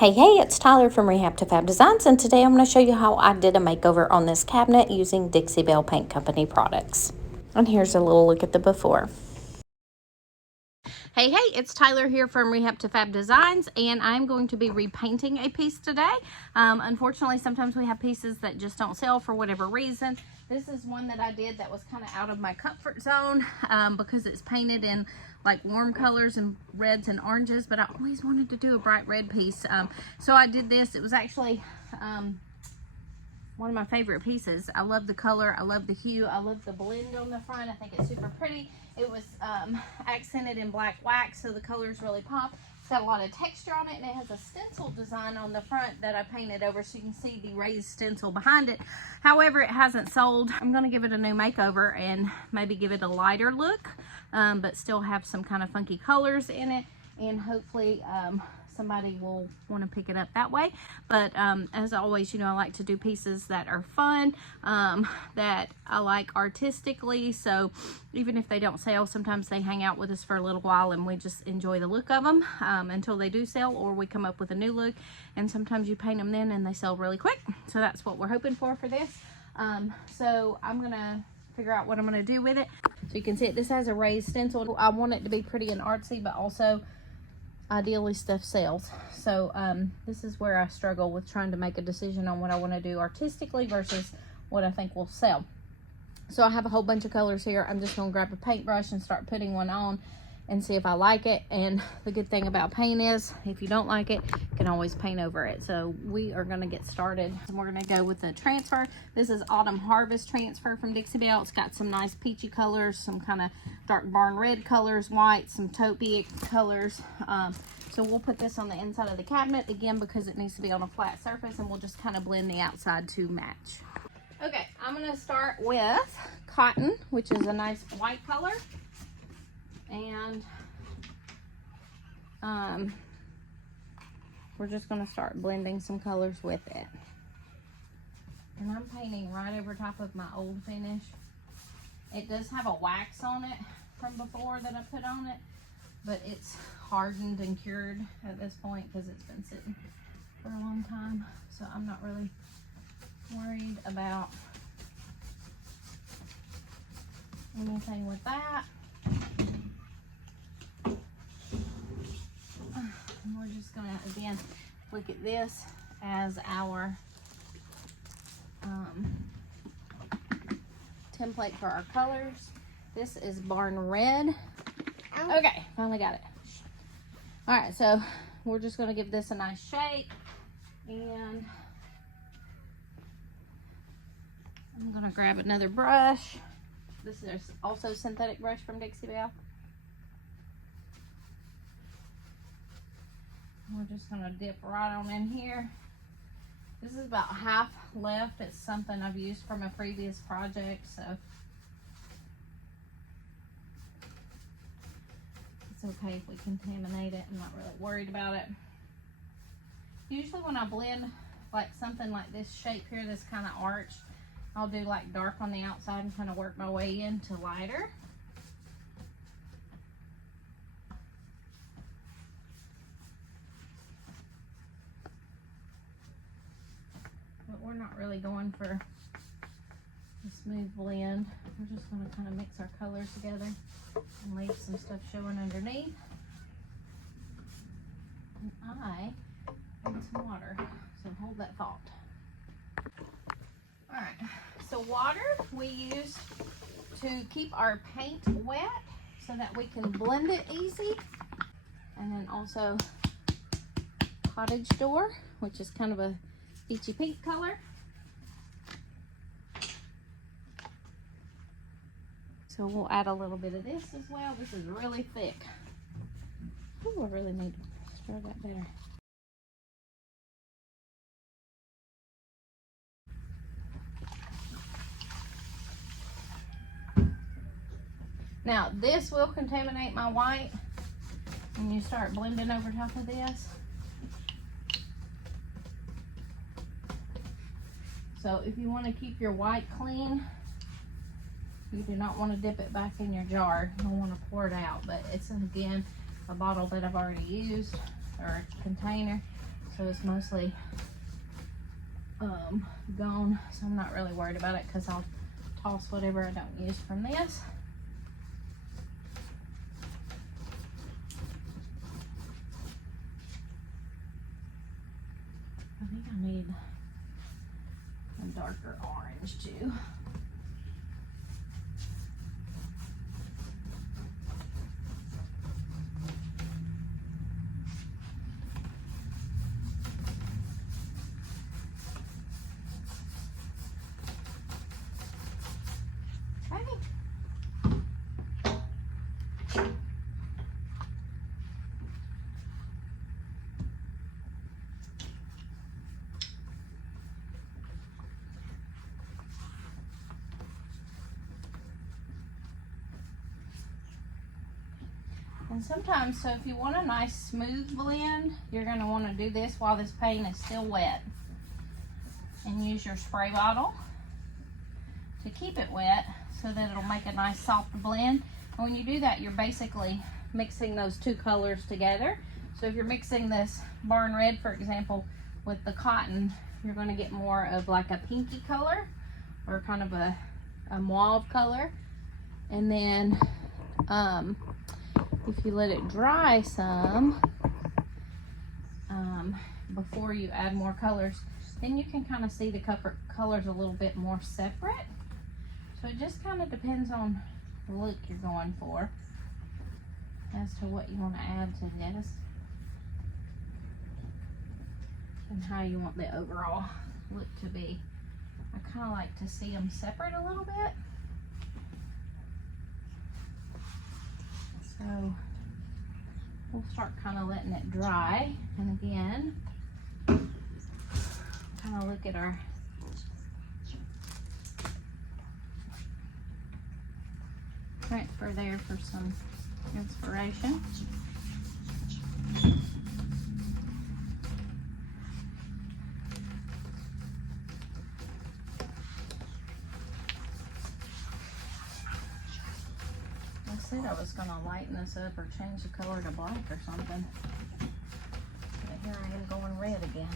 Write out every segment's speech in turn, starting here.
Hey, it's Tyler from Rehab to Fab Designs, and today I'm going to show you how I did a makeover on this cabinet using Dixie Belle Paint Company products. And here's a little look at the before. Hey, it's Tyler here from Rehab to Fab Designs, and I'm going to be repainting a piece today. Unfortunately, sometimes we have pieces that just don't sell for whatever reason. This is one that I did that was kind of out of my comfort zone because it's painted in like warm colors and reds and oranges, but I always wanted to do a bright red piece. So I did this. It was actually one of my favorite pieces. I love the color, I love the hue, I love the blend on the front. I think it's super pretty. It was accented in black wax, so the colors really pop. It's got a lot of texture on it, and it has a stencil design on the front that I painted over so you can see the raised stencil behind it. However, it hasn't sold. I'm going to give it a new makeover and maybe give it a lighter look, but still have some kind of funky colors in it, and hopefully somebody will want to pick it up that way. But as always, I like to do pieces that are fun, that I like artistically. So even if they don't sell, sometimes they hang out with us for a little while and we just enjoy the look of them until they do sell, or we come up with a new look, and sometimes you paint them then and they sell really quick. So that's what we're hoping for this. So I'm gonna figure out what I'm gonna do with it. So you can see it, this has a raised stencil. I want it to be pretty and artsy, but also ideally stuff sells. So this is where I struggle with trying to make a decision on what I want to do artistically versus what I think will sell. So I have a whole bunch of colors here. I'm just going to grab a paintbrush and start putting one on and see if I like it. And the good thing about paint is if you don't like it, you can always paint over it. So we are going to get started, and we're going to go with the transfer. This is Autumn Harvest transfer from Dixie Belle. It's got some nice peachy colors, some kind of dark barn red colors, white, some taupey colors. So we'll put this on the inside of the cabinet again because it needs to be on a flat surface, and we'll just kind of blend the outside to match. Okay, I'm going to start with cotton, which is a nice white color. And we're just going to start blending some colors with it. And I'm painting right over top of my old finish. It does have a wax on it from before that I put on it, but it's hardened and cured at this point because it's been sitting for a long time. So I'm not really worried about anything with that. And we're just gonna, again, look at this as our template for our colors. This is Barn Red. Okay, finally got it. All right, so we're just gonna give this a nice shape, and I'm gonna grab another brush. This is also synthetic brush from Dixie Belle. We're just gonna dip right on in here. This is about half left. It's something I've used from a previous project, so it's okay if we contaminate it. I'm not really worried about it. Usually when I blend like something like this shape here, this kind of arch, I'll do like dark on the outside and kind of work my way into lighter. But we're not really going for a smooth blend. We're just going to kind of mix our colors together and leave some stuff showing underneath. And I need some water, so hold that thought. All right, so water we use to keep our paint wet so that we can blend it easy. And then also cottage door, which is kind of a peachy pink color. So we'll add a little bit of this as well. This is really thick. Ooh, I really need to stir that better. Now this will contaminate my white when you start blending over top of this. So if you want to keep your white clean, you do not want to dip it back in your jar. You don't want to pour it out, but it's again a bottle that I've already used, or a container. so it's mostly gone, so I'm not really worried about it because I'll toss whatever I don't use from this. I think I need a darker orange too. And sometimes, so if you want a nice smooth blend, you're going to want to do this while this paint is still wet. And use your spray bottle to keep it wet so that it'll make a nice soft blend. And when you do that, you're basically mixing those two colors together. So if you're mixing this barn red, for example, with the cotton, you're going to get more of like a pinky color or kind of a mauve color. And then if you let it dry some before you add more colors, then you can kind of see the colors a little bit more separate. So it just kind of depends on the look you're going for as to what you want to add to this and how you want the overall look to be. I kind of like to see them separate a little bit. So we'll start kind of letting it dry, and again, kind of look at our transfer there for some inspiration. I said I was going to lighten this up or change the color to black or something, but here I am going red again.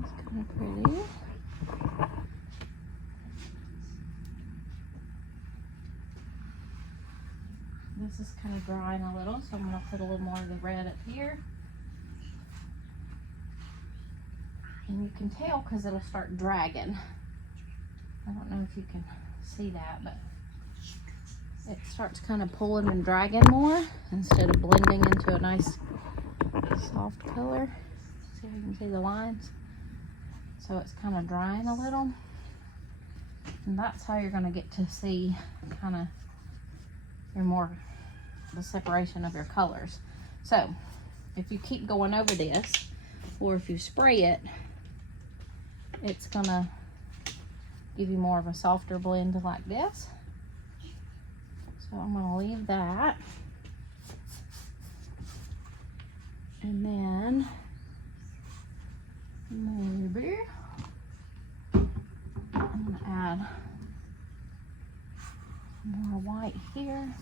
It's kind of pretty. This is kind of drying a little, so I'm going to put a little more of the red up here. And you can tell because it'll start dragging. I don't know if you can see that, but it starts kind of pulling and dragging more instead of blending into a nice soft color. See if you can see the lines? So it's kind of drying a little. And that's how you're going to get to see kind of the separation of your colors. So if you keep going over this, or if you spray it, it's going to give you more of a softer blend like this. So I'm going to leave that. And then maybe I'm going to add more white here.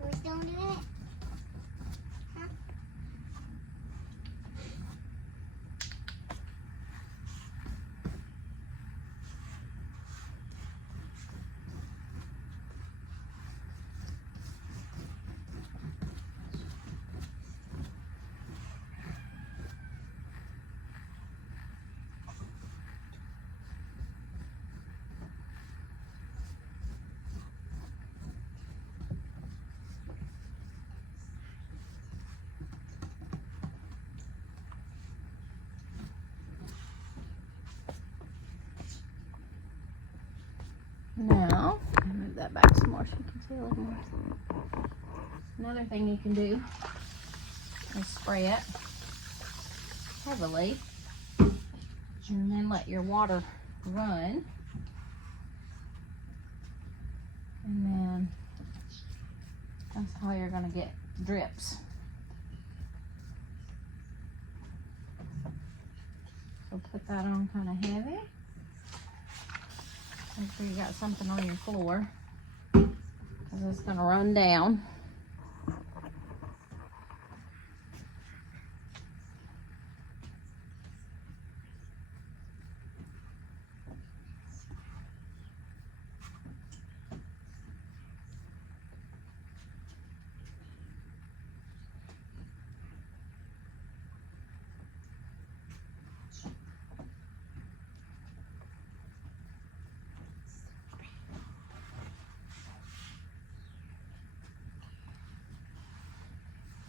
We're still doing it? Huh? that back some more so you can see a little more. Another thing you can do is spray it heavily and then let your water run. And then that's how you're going to get drips. So put that on kind of heavy. Make sure you got something on your floor because it's going to run down.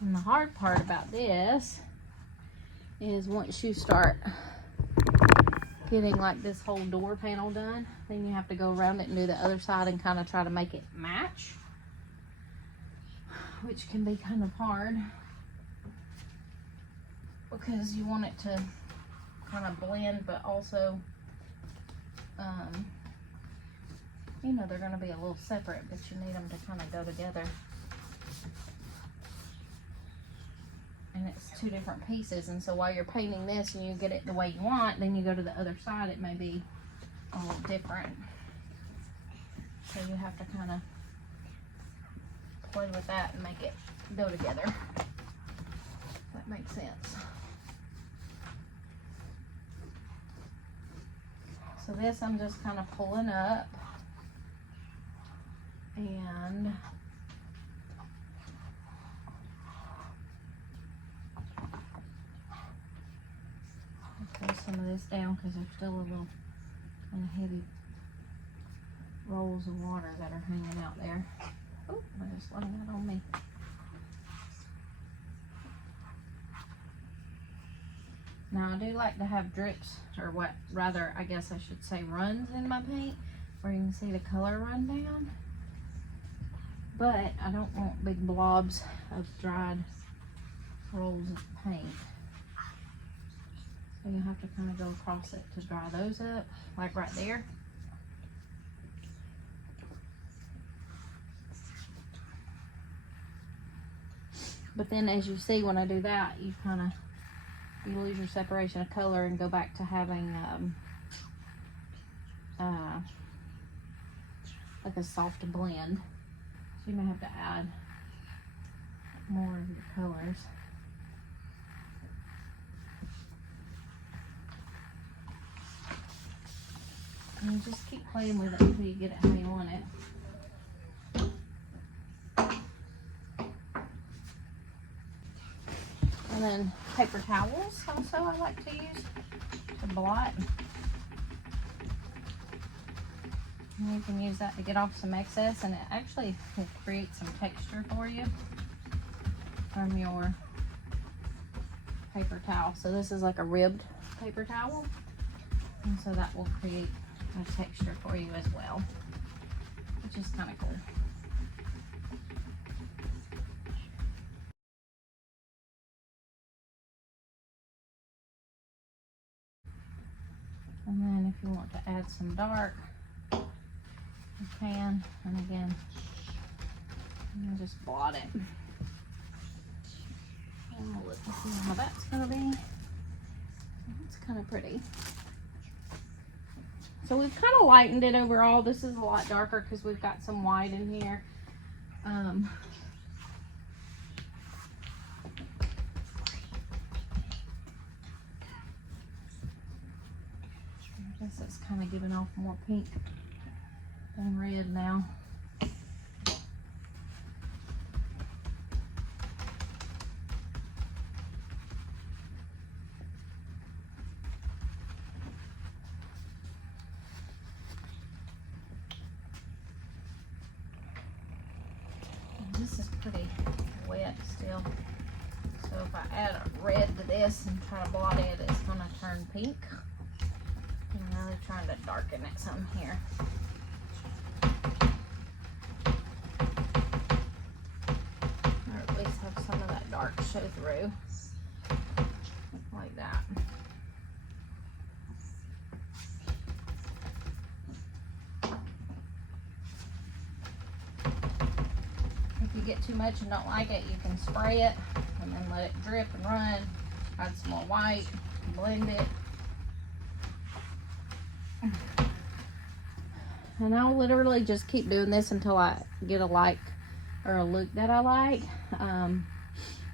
And the hard part about this is once you start getting like this whole door panel done, then you have to go around it and do the other side and kind of try to make it match, which can be kind of hard because you want it to kind of blend, but also, you know, they're going to be a little separate, but you need them to kind of go together. And it's two different pieces, and so while you're painting this and you get it the way you want, then you go to the other side, it may be a little different. So you have to kind of play with that and make it go together. If that makes sense. So this I'm just kind of pulling up and pull some of this down because there's still a little kind of heavy rolls of water that are hanging out there. Oh, I just let that on me. Now I do like to have drips, or what rather I guess I should say runs in my paint where you can see the color run down. But I don't want big blobs of dried rolls of paint. So you have to kind of go across it to dry those up, like right there. But then as you see when I do that, you lose your separation of color and go back to having like a soft blend. So you may have to add more of your colors. And you just keep playing with it until you get it how you want it. And then paper towels also I like to use to blot. And you can use that to get off some excess, and it actually will create some texture for you from your paper towel. So this is like a ribbed paper towel, and so that will create a texture for you as well, which is kind of cool. And then if you want to add some dark, you can. And again, you just blot it. And we'll look and see how that's going to be. It's kind of pretty. So we've kind of lightened it overall. This is a lot darker because we've got some white in here. I guess it's kind of giving off more pink than red now. This is pretty wet still, so if I add a red to this and try to blot it, it's going to turn pink. I'm really trying to darken it some here. show through like that. If you get too much and don't like it, you can spray it and then let it drip and run. Add some more white, blend it. And I'll literally just keep doing this until I get a like or a look that I like.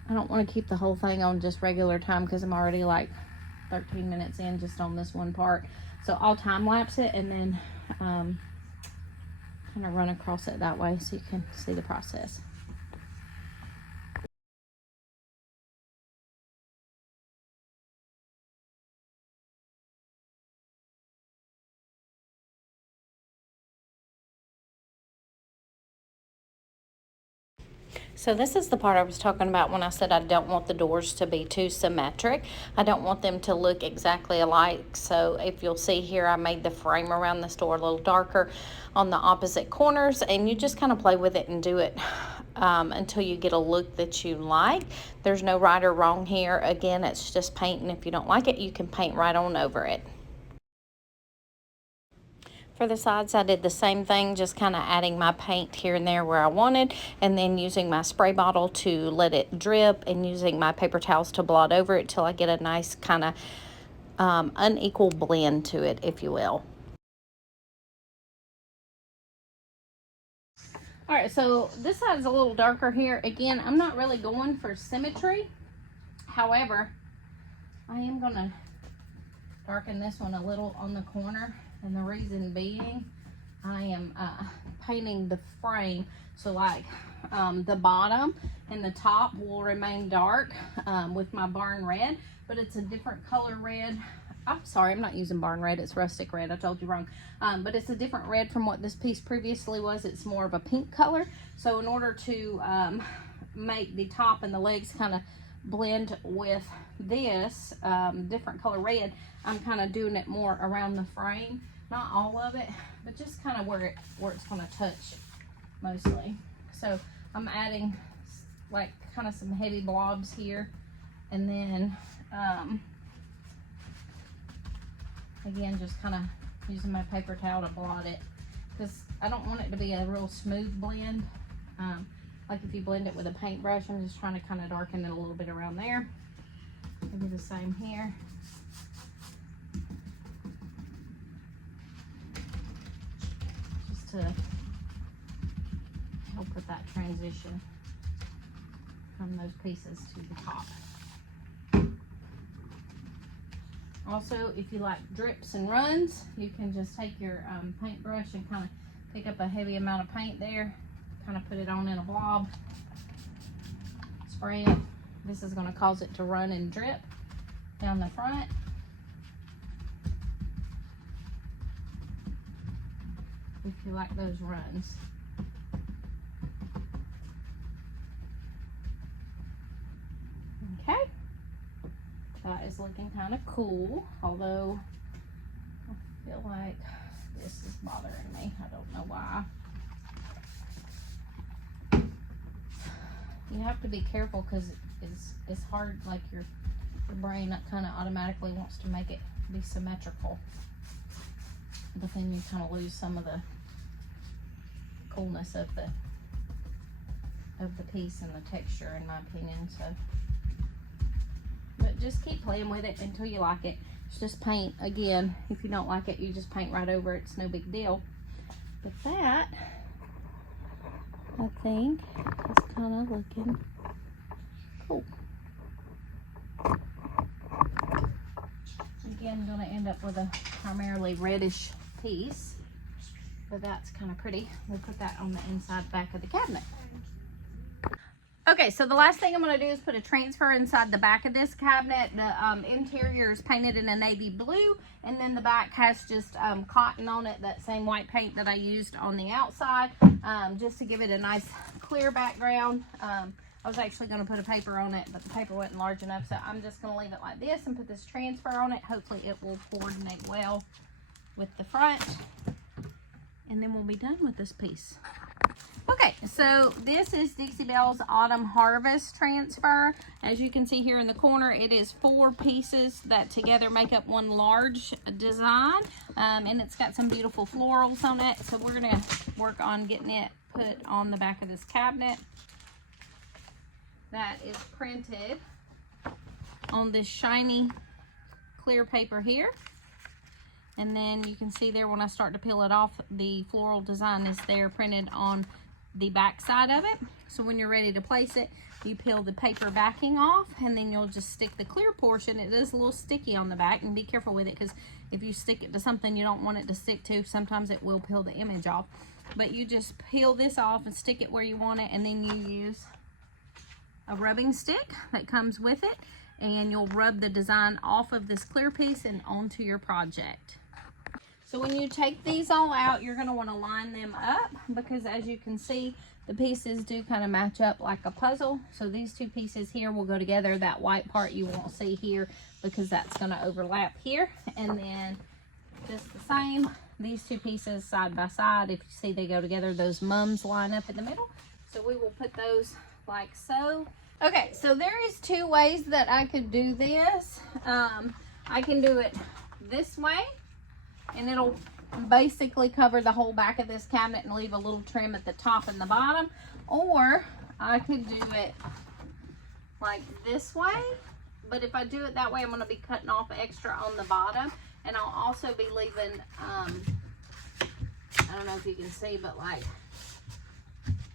I don't want to keep the whole thing on just regular time because I'm already like 13 minutes in just on this one part. So I'll time lapse it and then kind of run across it that way so you can see the process. So this is the part I was talking about when I said I don't want the doors to be too symmetric. I don't want them to look exactly alike. So if you'll see here, I made the frame around this door a little darker on the opposite corners, and you just kind of play with it and do it until you get a look that you like. There's no right or wrong here. Again, it's just paint, and if you don't like it, you can paint right on over it. For the sides, I did the same thing, just kind of adding my paint here and there where I wanted, and then using my spray bottle to let it drip and using my paper towels to blot over it till I get a nice kind of unequal blend to it, if you will. All right, so this side's a little darker here. Again, I'm not really going for symmetry. However, I am going to darken this one a little on the corner. And the reason being, I am painting the frame. So like the bottom and the top will remain dark with my barn red, but it's a different color red. I'm sorry, I'm not using barn red, it's rustic red, I told you wrong. But it's a different red from what this piece previously was. It's more of a pink color. So in order to make the top and the legs kind of blend with this different color red, I'm kind of doing it more around the frame. Not all of it, but just kind of where it's going to touch mostly. So I'm adding like kind of some heavy blobs here, and then again just kind of using my paper towel to blot it, because I don't want it to be a real smooth blend. Like if you blend it with a paintbrush, I'm just trying to kind of darken it a little bit around there. I'll do the same here. To help with that transition from those pieces to the top. Also, if you like drips and runs, you can just take your paintbrush and kind of pick up a heavy amount of paint there, kind of put it on in a blob, spray it. This is going to cause it to run and drip down the front. If you like those runs. Okay, that is looking kind of cool, although I feel like this is bothering me. I don't know why. You have to be careful because it's hard, like your brain kind of automatically wants to make it be symmetrical, but then you kind of lose some of the coolness of the piece and the texture, in my opinion. So, but just keep playing with it until you like it. It's just paint. Again, if you don't like it, you just paint right over it. It's no big deal. But that, I think, is kind of looking cool. Again, I'm going to end up with a primarily reddish piece, but that's kind of pretty. We'll put that on the inside back of the cabinet. Okay, so the last thing I'm going to do is put a transfer inside the back of this cabinet. The interior is painted in a navy blue, and then the back has just cotton on it, that same white paint that I used on the outside, just to give it a nice clear background. I was actually going to put a paper on it, but the paper wasn't large enough, so I'm just going to leave it like this and put this transfer on it. Hopefully it will coordinate well with the front, and then we'll be done with this piece. Okay, Okay, so this is Dixie Belle's Autumn Harvest transfer. As you can see here in the corner, it is 4 pieces that together make up one large design. And it's got some beautiful florals on it. So we're gonna work on getting it put on the back of this cabinet. That is printed on this shiny clear paper here. And then you can see there when I start to peel it off, the floral design is there printed on the back side of it. So when you're ready to place it, you peel the paper backing off, and then you'll just stick the clear portion. It is a little sticky on the back, and be careful with it, because if you stick it to something you don't want it to stick to, sometimes it will peel the image off. But you just peel this off and stick it where you want it, and then you use a rubbing stick that comes with it, and you'll rub the design off of this clear piece and onto your project. So when you take these all out, you're going to want to line them up, because as you can see, the pieces do kind of match up like a puzzle. So these 2 pieces here will go together. That white part you won't see here because that's going to overlap here. And then just the same, these 2 pieces side by side, if you see they go together, those mums line up in the middle. So we will put those like so. Okay, so there is 2 ways that I could do this. I can do it this way, and it'll basically cover the whole back of this cabinet and leave a little trim at the top and the bottom. Or I could do it like this way, but if I do it that way, I'm going to be cutting off extra on the bottom, and I'll also be leaving I don't know if you can see, but like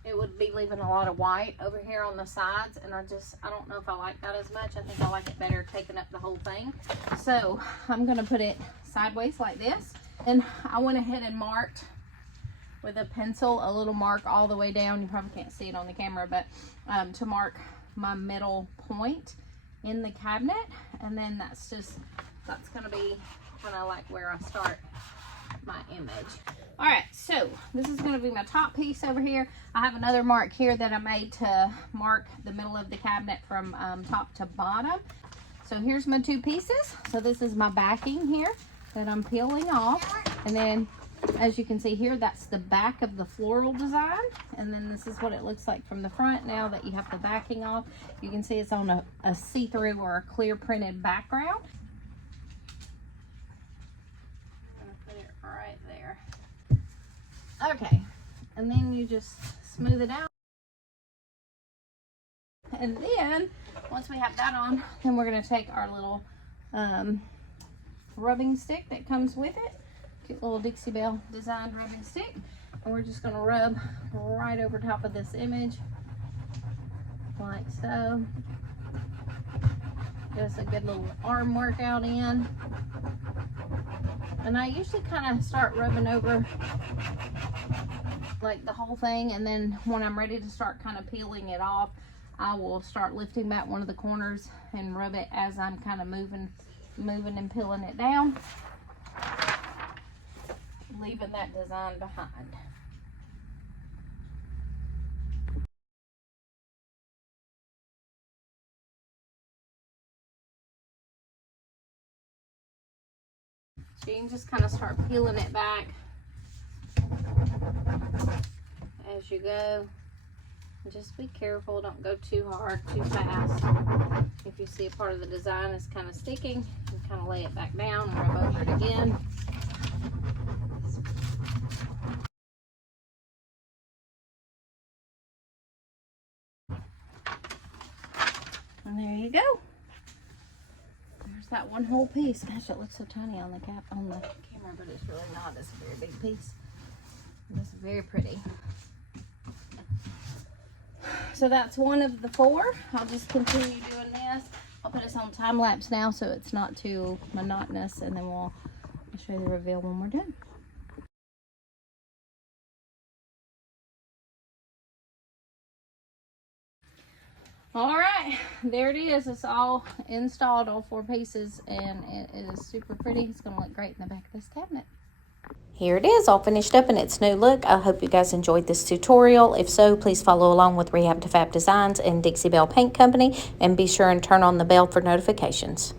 it would be leaving a lot of white over here on the sides, and I don't know if I like that as much. I think I like it better taking up the whole thing. So I'm going to put it sideways like this, and I went ahead and marked with a pencil a little mark all the way down. You probably can't see it on the camera, but to mark my middle point in the cabinet, and then that's going to be kind of like where I start my image. All right, so this is going to be my top piece over here. I have another mark here that I made to mark the middle of the cabinet from top to bottom. So here's my 2 pieces. So this is my backing here that I'm peeling off, and then as you can see here, that's the back of the floral design, and then this is what it looks like from the front. Now that you have the backing off, you can see it's on a see-through or a clear printed background. Right there. Okay, and then you just smooth it out, and then once we have that on, then we're going to take our little rubbing stick that comes with it, cute little Dixie Belle designed rubbing stick, and we're just going to rub right over top of this image like so. Get us a good little arm workout in. And I usually kind of start rubbing over like the whole thing, and then when I'm ready to start kind of peeling it off, I will start lifting back one of the corners and rub it as I'm kind of moving and peeling it down, leaving that design behind. So you can just kind of start peeling it back as you go. And just be careful, don't go too hard, too fast. If you see a part of the design is kind of sticking, you kind of lay it back down and rub over it again. And there you go. There's that one whole piece. Gosh, it looks so tiny on the camera, but it's really not. It's a very big piece. It's very pretty. So that's one of the 4. I'll just continue doing this. I'll put us on time lapse now so it's not too monotonous, and then I'll show you the reveal when we're done. All right, there it is. It's all installed, all 4 pieces, and it is super pretty. It's going to look great in the back of this cabinet. Here it is, all finished up in its new look. I hope you guys enjoyed this tutorial. If so, please follow along with Rehab to Fab Designs and Dixie Belle Paint Company, and be sure and turn on the bell for notifications.